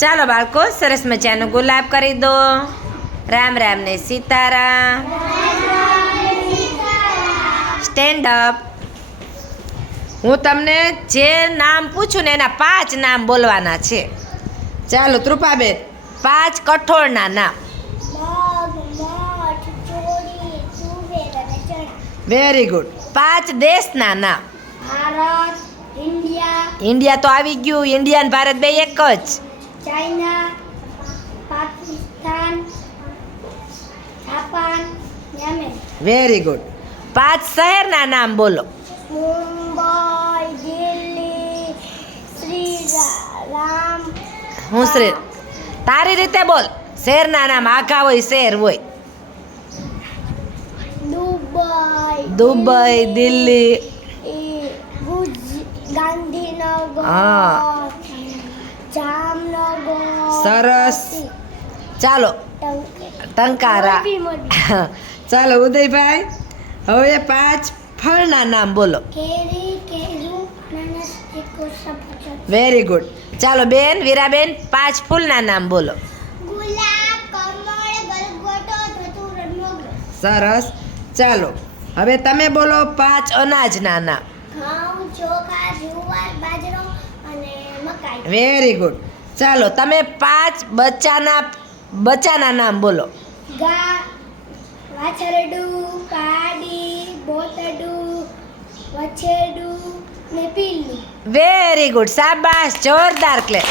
ચાલો બાળકો, સરસ મજાનું ગુલાબ કરી દો. રામ રામ ને સીતારામ. Stand up. હું તમને જે નામ પૂછું ને એના 5 નામ બોલવાના છે. ચાલો ત્રુપાબેન, 5 કઠોળના નામ. Very good. 5 દેશના નામ. ભારત, ઇન્ડિયા, ઇન્ડિયા તો આવી ગયું. ઇન્ડિયા ને ભારત બે એક જ. China, Pakistan, Japan, Yemen. Very good. 5 શહેરના નામ બોલો. મુંબઈ, દિલ્હી, શ્રીરામ. હું શ્રી તારી રીતે બોલ. શહેરના નામ આખા હોય, શહેર હોય. દુબઈ, દિલ્હી. ગાંધીનગર, હા. જામનગર. સરસ. ચાલો ટંકારા. ચાલો ઉદયભાઈ, હવે 5 ફળના નામ બોલો. કેરી, કેળું, અનાનસ, ચીકુ, સફરજન. Very good. ચાલો બેન, વીરાબેન, 5 ફૂલના નામ બોલો. ગુલાબ, કમળ, ગલગોટો, ધતુર, મોગરો. સરસ. ચાલો હવે તમે બોલો 5 અનાજના નામ. ઘઉં, ચોખા, જુવાર, બાજરો અને મકાઈ. Very good. ચાલો તમે 5 બચ્ચાના નામ બોલો. વાછરડું, કાડી, બોતડું, વછેડું ને પીલું. Very good. શાબાશ, જોરદાર ક્લેપ.